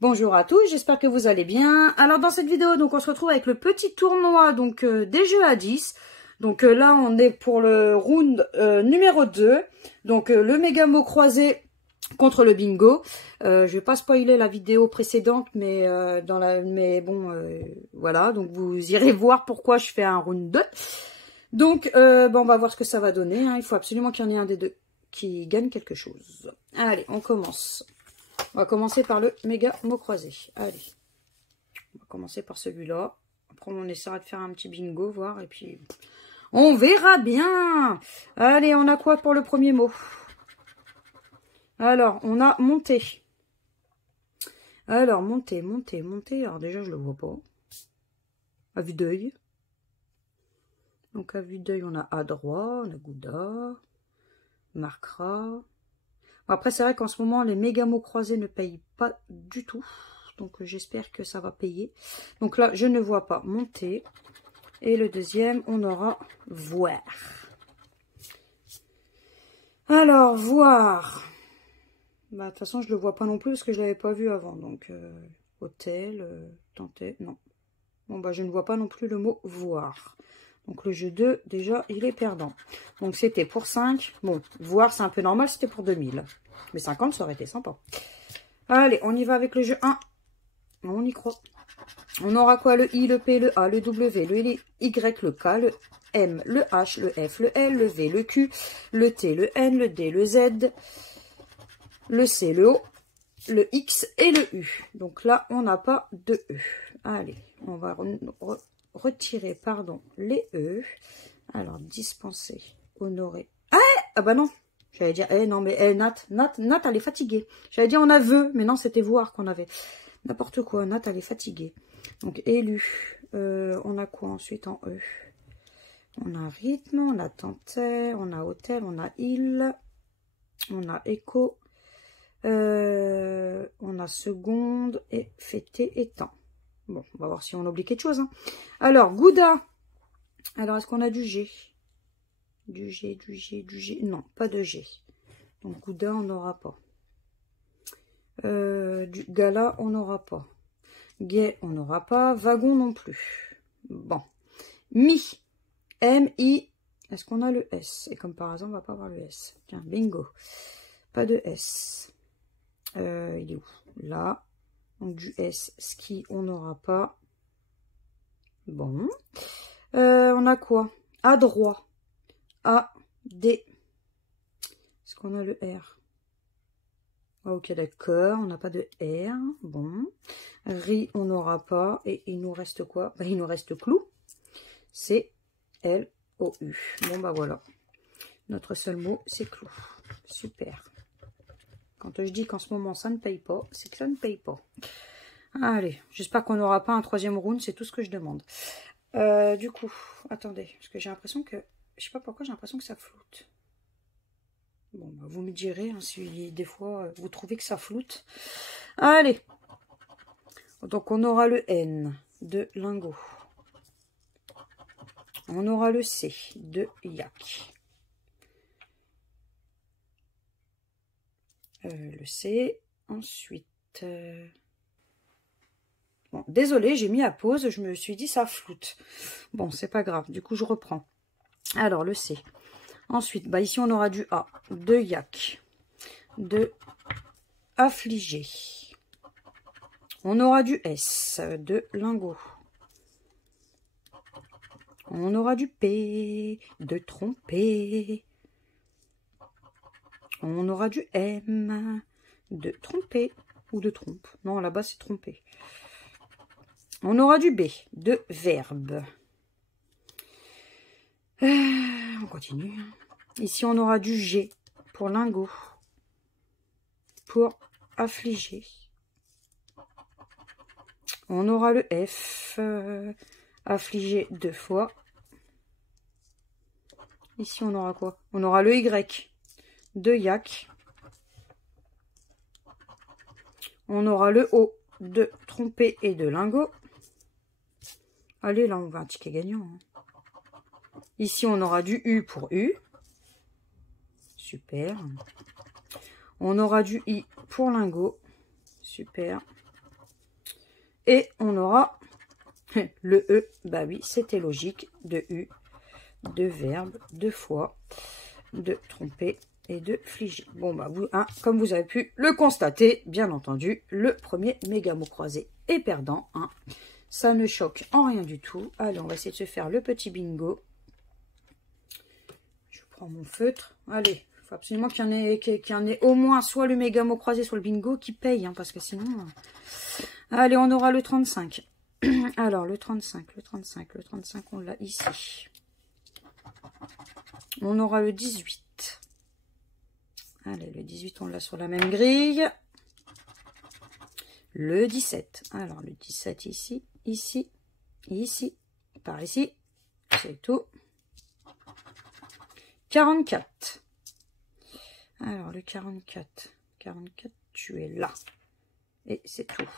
Bonjour à tous, j'espère que vous allez bien. Alors dans cette vidéo, donc on se retrouve avec le petit tournoi donc des jeux à 10. Donc là on est pour le round numéro 2. Donc le méga mot croisé contre le bingo. Je vais pas spoiler la vidéo précédente, mais voilà, donc vous irez voir pourquoi je fais un round 2. Donc on va voir ce que ça va donner, hein. Il faut absolument qu'il y en ait un des deux qui gagne quelque chose. Allez, on commence. On va commencer par le méga mot croisé. Allez, on va commencer par celui-là. Après, on essaiera de faire un petit bingo, voir, et puis on verra bien. Allez, on a quoi pour le premier mot? Alors, on a monté. Alors, monter. Alors déjà, je le vois pas. À vue d'œil. Donc, à vue d'œil, on a à droit, on a Gouda, marquera. Après, c'est vrai qu'en ce moment, les méga mots croisés ne payent pas du tout. Donc, j'espère que ça va payer. Donc là, je ne vois pas monter. Et le deuxième, on aura voir. Alors, voir. Bah, de toute façon, je ne le vois pas non plus parce que je ne l'avais pas vu avant. Donc, hôtel, tenter, non. Bon, bah, je ne vois pas non plus le mot voir. Donc, le jeu 2, déjà, il est perdant. Donc, c'était pour 5. Bon, voir, c'est un peu normal, c'était pour 2000. Mais 50, ça aurait été sympa. Allez, on y va avec le jeu 1. On y croit. On aura quoi? Le I, le P, le A, le W, le Y, le K, le M, le H, le F, le L, le V, le Q, le T, le N, le D, le Z, le C, le O, le X et le U. Donc là, on n'a pas de E. Allez, on va retirer, les E. Alors, dispenser, honorer. Ah bah non, j'allais dire, non mais Nat, elle est fatiguée. J'allais dire on a veut, mais non, c'était voir qu'on avait. N'importe quoi, Nat, elle est fatiguée. Donc, élu. On a quoi ensuite en E? On a rythme, on a tenter, on a hôtel, on a île, on a écho, on a seconde et fêter et temps. Bon, on va voir si on oublie quelque chose. Hein. Alors, Gouda. Alors, est-ce qu'on a du G? Du G. Non, pas de G. Donc, Gouda, on n'aura pas. Du Gala, on n'aura pas. Gay, on n'aura pas. Wagon non plus. Bon. Mi. M-I. Est-ce qu'on a le S? Et comme par hasard, on va pas avoir le S. Tiens, bingo. Pas de S. Il est où? Là. Donc, du S. Ski, on n'aura pas. Bon. On a quoi? À droit. A, D. Est-ce qu'on a le R? Ok, d'accord. On n'a pas de R. Bon. Ri, on n'aura pas. Et il nous reste quoi? Il nous reste clou. C, L, O, U. Bon, bah voilà. Notre seul mot, c'est clou. Super. Quand je dis qu'en ce moment, ça ne paye pas, c'est que ça ne paye pas. Allez, j'espère qu'on n'aura pas un troisième round. C'est tout ce que je demande. Du coup, attendez. Parce que j'ai l'impression que... Je sais pas pourquoi, j'ai l'impression que ça floute. Bon, bah, vous me direz hein, si des fois vous trouvez que ça floute. Allez. Donc on aura le N de lingot. On aura le C de yak. Le C. Ensuite... Bon, désolé, j'ai mis à pause. Je me suis dit ça floute. Bon, c'est pas grave. Du coup, je reprends. Alors, le C. Ensuite, bah ici, on aura du A, de yak, de affligé. On aura du S, de lingot. On aura du P, de tromper. On aura du M, de tromper, ou de trompe. Non, là-bas, c'est tromper. On aura du B, de verbe. On continue. Ici, on aura du G pour lingot, pour affligé. On aura le F, affligé 2 fois. Ici, on aura quoi? On aura le Y, de yak. On aura le O, de tromper et de lingot. Allez, là, on va un ticket gagnant. Hein. Ici, on aura du U pour U. Super. On aura du I pour lingot. Super. Et on aura le E. Bah oui, c'était logique. De U, de verbe, de fois, de tromper et de fliger. Bon, bah vous, hein, comme vous avez pu le constater, bien entendu, le premier méga mot croisé est perdant. Hein. Ça ne choque en rien du tout. Allez, on va essayer de se faire le petit bingo. Je prends mon feutre. Allez, il faut absolument qu'il y en ait au moins soit le méga mot croisé, soit le bingo qui paye, hein, parce que sinon... Allez, on aura le 35. Alors, le 35, on l'a ici. On aura le 18. Allez, le 18, on l'a sur la même grille. Le 17. Alors, le 17 ici, ici, ici, par ici. C'est tout. 44. Alors, le 44. 44, tu es là. Et c'est tout.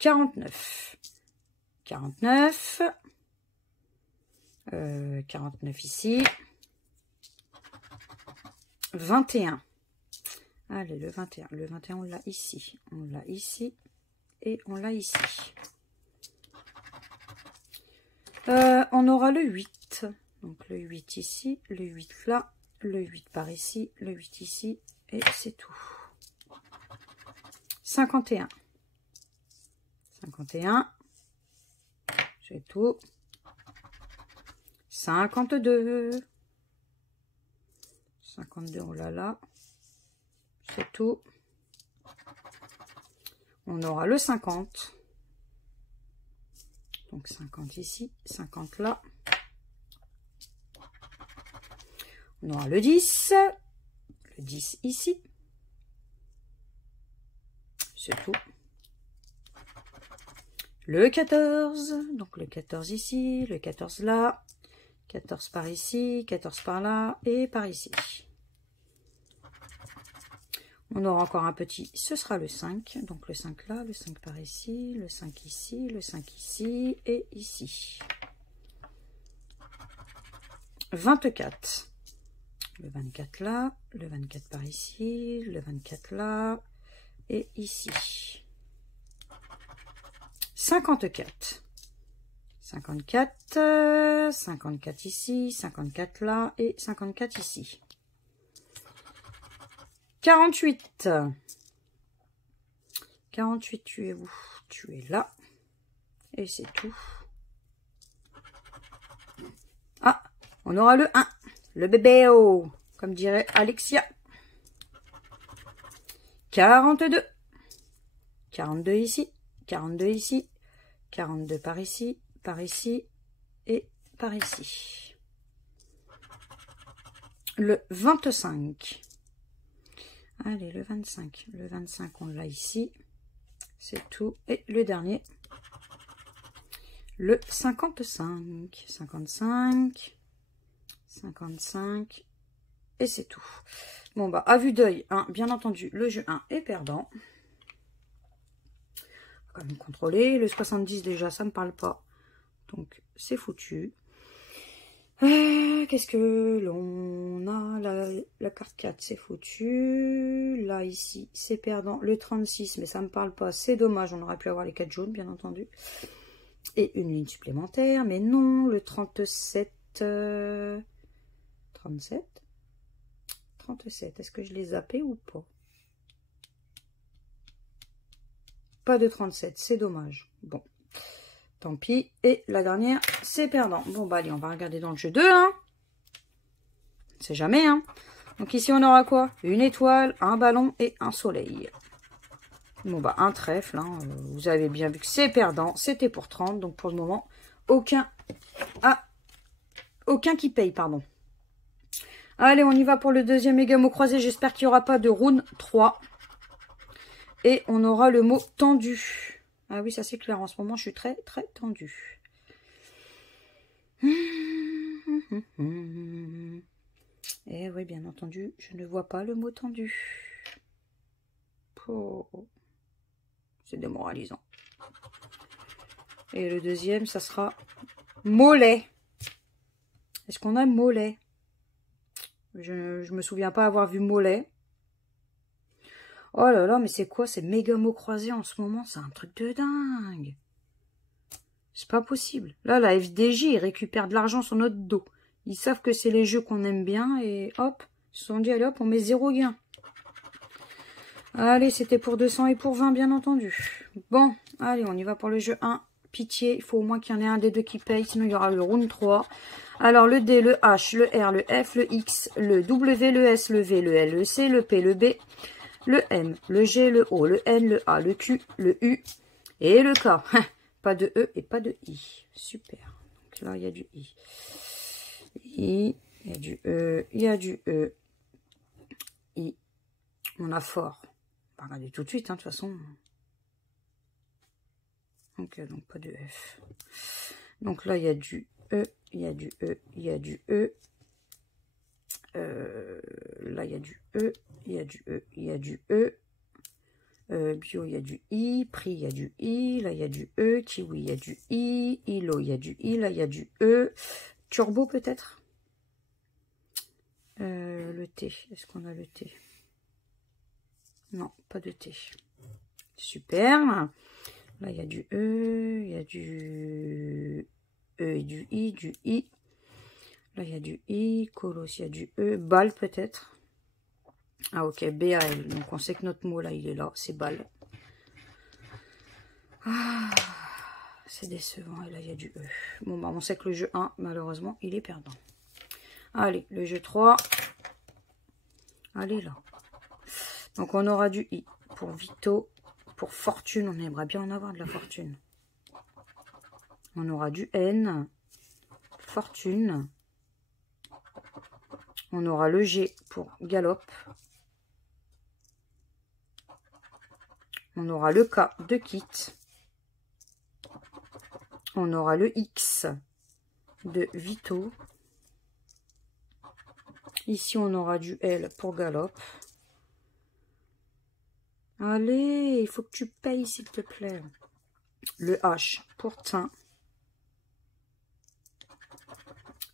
49. 49. 49 ici. 21. Allez, le 21. Le 21, on l'a ici. On l'a ici. Et on l'a ici. On aura le 8. Donc, le 8 ici. Le 8 là. Le 8 par ici. Le 8 ici. Et c'est tout. 51. 51. C'est tout. 52. 52, on l'a là. C'est tout. On aura le 50. Donc 50 ici, 50 là. On aura le 10. Le 10 ici. C'est tout. Le 14. Donc le 14 ici, le 14 là. 14 par ici, 14 par là et par ici. On aura encore un petit, ce sera le 5. Donc le 5 là, le 5 par ici, le 5 ici, le 5 ici et ici. 24. Le 24 là, le 24 par ici, le 24 là et ici. 54. 54, 54 ici, 54 là et 54 ici. 48. 48, tu es où? Tu es là. Et c'est tout. Ah, on aura le 1. Le bébé, oh, comme dirait Alexia. 42. 42 ici, 42 ici, 42 par ici et par ici. Le 25. Allez, le 25. Le 25, on l'a ici. C'est tout. Et le dernier, le 55. 55. 55. Et c'est tout. Bon, bah, à vue d'œil, hein, bien entendu, le jeu 1 est perdant. Quand même contrôler. Le 70, déjà, ça me parle pas. Donc, c'est foutu. Qu'est-ce que l'on a? La carte 4, c'est foutu. Là, ici, c'est perdant. Le 36, mais ça me parle pas. C'est dommage. On aurait pu avoir les 4 jaunes, bien entendu. Et une ligne supplémentaire. Mais non, le 37... 37. Est-ce que je l'ai zappé ou pas? Pas de 37, c'est dommage. Bon, tant pis. Et la dernière, c'est perdant. Bon, bah allez, on va regarder dans le jeu 2. Hein. C'est jamais, hein. Donc ici, on aura quoi? Une étoile, un ballon et un soleil. Bon, bah un trèfle. Hein. Vous avez bien vu que c'est perdant. C'était pour 30. Donc pour le moment, aucun qui paye, pardon. Allez, on y va pour le deuxième méga mot croisé. J'espère qu'il n'y aura pas de round 3. Et on aura le mot tendu. Ah oui, ça c'est clair. En ce moment, je suis très, très tendue. Et oui, bien entendu, je ne vois pas le mot tendu. Oh. C'est démoralisant. Et le deuxième, ça sera mollet. Est-ce qu'on a mollet? Je me souviens pas avoir vu mollet. Oh là là, mais c'est quoi ces méga mots croisés en ce moment? C'est un truc de dingue. C'est pas possible. Là, la FDJ, ils récupèrent de l'argent sur notre dos. Ils savent que c'est les jeux qu'on aime bien et hop, ils se sont dit, allez hop, on met 0 gain. Allez, c'était pour 200 et pour 20, bien entendu. Bon, allez, on y va pour le jeu 1. Pitié, il faut au moins qu'il y en ait un des deux qui paye, sinon il y aura le round 3. Alors, le D, le H, le R, le F, le X, le W, le S, le V, le L, le C, le P, le B, le M, le G, le O, le N, le A, le Q, le U et le K. Pas de E et pas de I. Super. Donc là, il y a du I. I, il y a du E, il y a du E. I. On a fort. On va regarder tout de suite, hein, de toute façon. Ok, donc pas de F. Donc là, il y a du E, il y a du E, il y a du E. Là, il y a du E, il y a du E, il y a du E. Bio, il y a du I. Prix, il y a du I. Là, il y a du E. Kiwi, il y a du I. Ilo, il y a du I. Là, il y a du E. Turbo, peut-être. Le T. Est-ce qu'on a le T? Non, pas de T. Super. Là, il y a du E. Il y a du E et du I. Du I. Là, il y a du I. Colos, il y a du E. Balle, peut-être. Ah, ok. BAL. Donc, on sait que notre mot, là, il est là. C'est balle. Ah, c'est décevant. Et là, il y a du E. Bon, bah, on sait que le jeu 1, malheureusement, il est perdant. Allez, le jeu 3. Allez, là. Donc, on aura du I pour Vito. Pour fortune, on aimerait bien en avoir de la fortune. On aura du N. Fortune. On aura le G pour galop. On aura le K de kit. On aura le X de Vito. Ici, on aura du L pour galop. Allez, il faut que tu payes, s'il te plaît. Le H pour teint.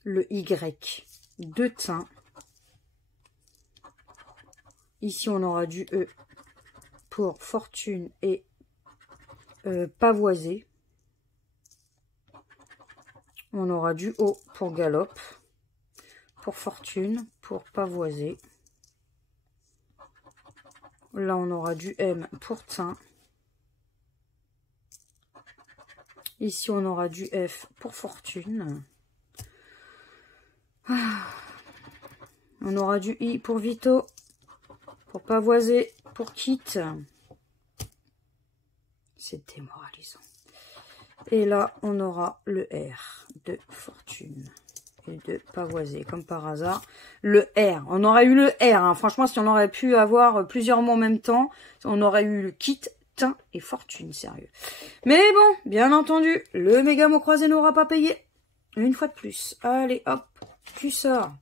Le Y de teint. Ici, on aura du E pour fortune et pavoisé. On aura du O pour galop, pour fortune, pour pavoisé. Là, on aura du M pour teint. Ici, on aura du F pour fortune. On aura du I pour Vito, pour pavoisé, pour kit. C'est démoralisant. Et là, on aura le R de fortune et de pavoisé, comme par hasard. Le R, on aurait eu le R. Hein. Franchement, si on aurait pu avoir plusieurs mots en même temps, on aurait eu le kit, teint et fortune, sérieux. Mais bon, bien entendu, le méga mot croisé n'aura pas payé. Une fois de plus. Allez, hop, tu sors.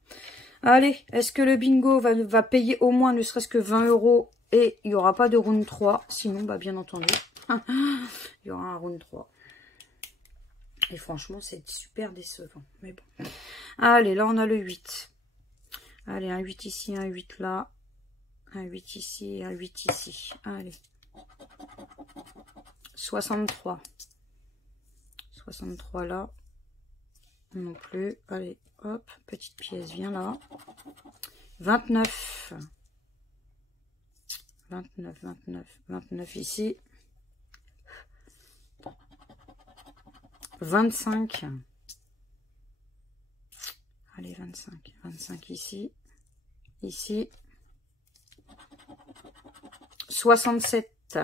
Allez, est-ce que le bingo va payer au moins ne serait-ce que 20 € et il n'y aura pas de round 3? Sinon, bah bien entendu, il y aura un round 3. Et franchement, c'est super décevant. Mais bon. Allez, là, on a le 8. Allez, un 8 ici, un 8 là. Un 8 ici et un 8 ici. Allez. 63. 63 là. Non plus. Allez, hop. Petite pièce, viens là. 29. 29, 29, 29 ici. 25. Allez, 25. 25 ici. Ici. 67.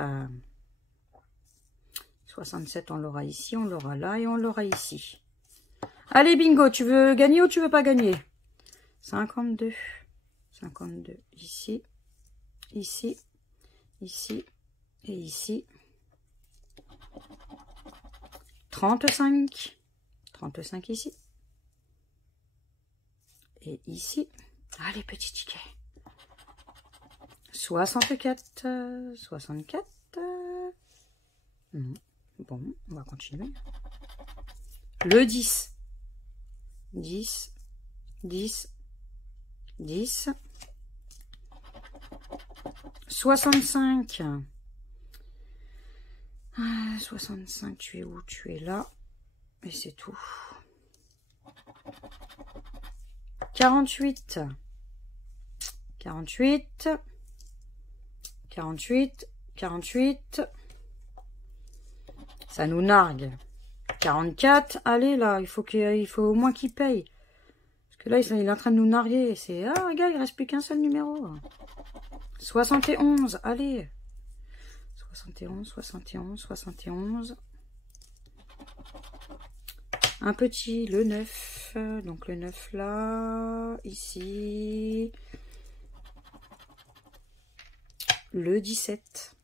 67, on l'aura ici, on l'aura là et on l'aura ici. Allez, bingo, tu veux gagner ou tu veux pas gagner? 52. 52 ici. Ici. Ici. Et ici. 35. 35 ici. Et ici. Allez, petit ticket. 64. 64. Non. Bon, on va continuer. Le 10. 10. 10. 10. 65. 65, tu es où? Tu es là. Et c'est tout. 48. 48. 48. 48. Ça nous nargue. 44. Allez, là, il faut au moins qu'il paye. Parce que là, il est en train de nous narguer. C'est, ah, regarde, il reste plus qu'un seul numéro. 71. Allez. 71, 71, 71. Un petit, le 9. Donc, le 9 là. Ici. Le 17.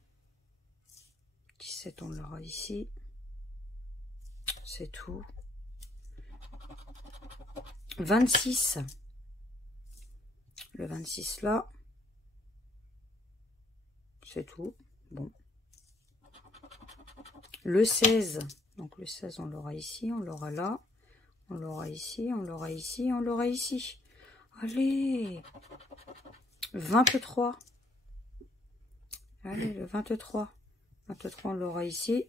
17, on l'aura ici. C'est tout. 26. Le 26 là. C'est tout. Bon. Le 16. Donc le 16, on l'aura ici, on l'aura là. On l'aura ici, on l'aura ici, on l'aura ici. Allez. 23. Allez, le 23. 23, on l'aura ici.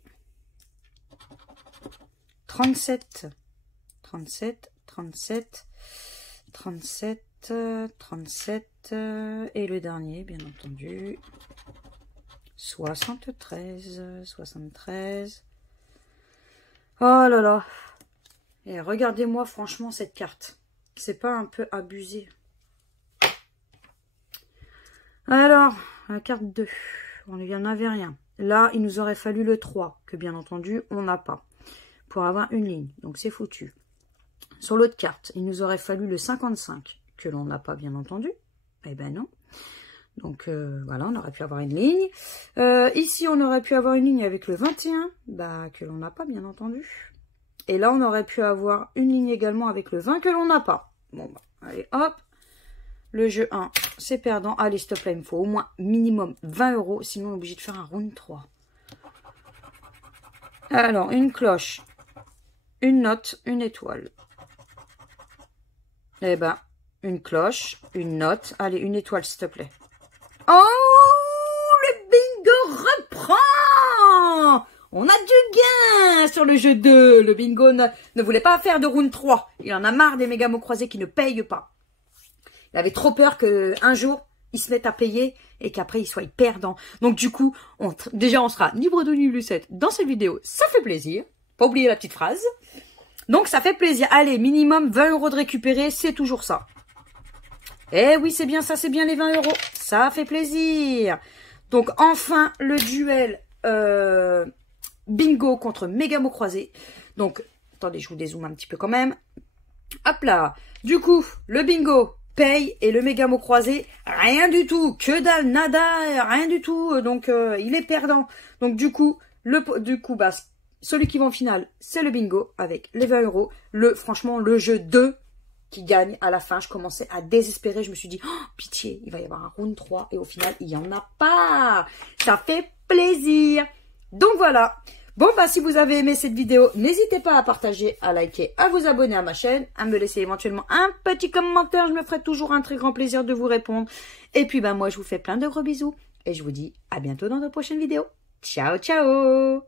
37. 37, 37, 37, 37. Et le dernier, bien entendu. 73, 73. Oh là là. Et regardez-moi franchement cette carte. C'est pas un peu abusé? Alors, la carte 2. On n'y en avait rien. Là, il nous aurait fallu le 3, que bien entendu, on n'a pas. Pour avoir une ligne. Donc, c'est foutu. Sur l'autre carte, il nous aurait fallu le 55, que l'on n'a pas, bien entendu. Eh ben non. Donc, voilà, on aurait pu avoir une ligne. Ici, on aurait pu avoir une ligne avec le 21, bah, que l'on n'a pas, bien entendu. Et là, on aurait pu avoir une ligne également avec le 20, que l'on n'a pas. Bon, bah, allez, hop. Le jeu 1, c'est perdant. Allez, s'il te plaît, il me faut au moins minimum 20 €. Sinon, on est obligé de faire un round 3. Alors, une cloche, une note, une étoile. Eh ben, une cloche, une note. Allez, une étoile, s'il te plaît. Oh, le bingo reprend! On a du gain sur le jeu 2. Le bingo ne voulait pas faire de round 3. Il en a marre des méga mots croisés qui ne payent pas. Il avait trop peur qu'un jour, il se mette à payer et qu'après, il soit perdant. Donc, du coup, déjà, on sera ni Bredouille ni Lucette dans cette vidéo. Ça fait plaisir. Pas oublier la petite phrase. Donc, ça fait plaisir. Allez, minimum 20 € de récupérer. C'est toujours ça. Eh oui, c'est bien ça. C'est bien les 20 €. Ça fait plaisir. Donc, enfin, le duel bingo contre méga mots croisés. Donc, attendez, je vous dézoome un petit peu quand même. Hop là. Du coup, le bingo paye et le méga mot croisé, rien du tout, que dalle, nada, rien du tout, donc il est perdant. Donc du coup, bah, celui qui va en finale, c'est le bingo avec les 20 €. Franchement, le jeu 2 qui gagne à la fin, je commençais à désespérer, je me suis dit, oh, pitié, il va y avoir un round 3 et au final, il n'y en a pas. Ça fait plaisir. Donc voilà. Bon, bah, si vous avez aimé cette vidéo, n'hésitez pas à partager, à liker, à vous abonner à ma chaîne, à me laisser éventuellement un petit commentaire. Je me ferai toujours un très grand plaisir de vous répondre. Et puis, bah, moi, je vous fais plein de gros bisous. Et je vous dis à bientôt dans de prochaines vidéos. Ciao, ciao!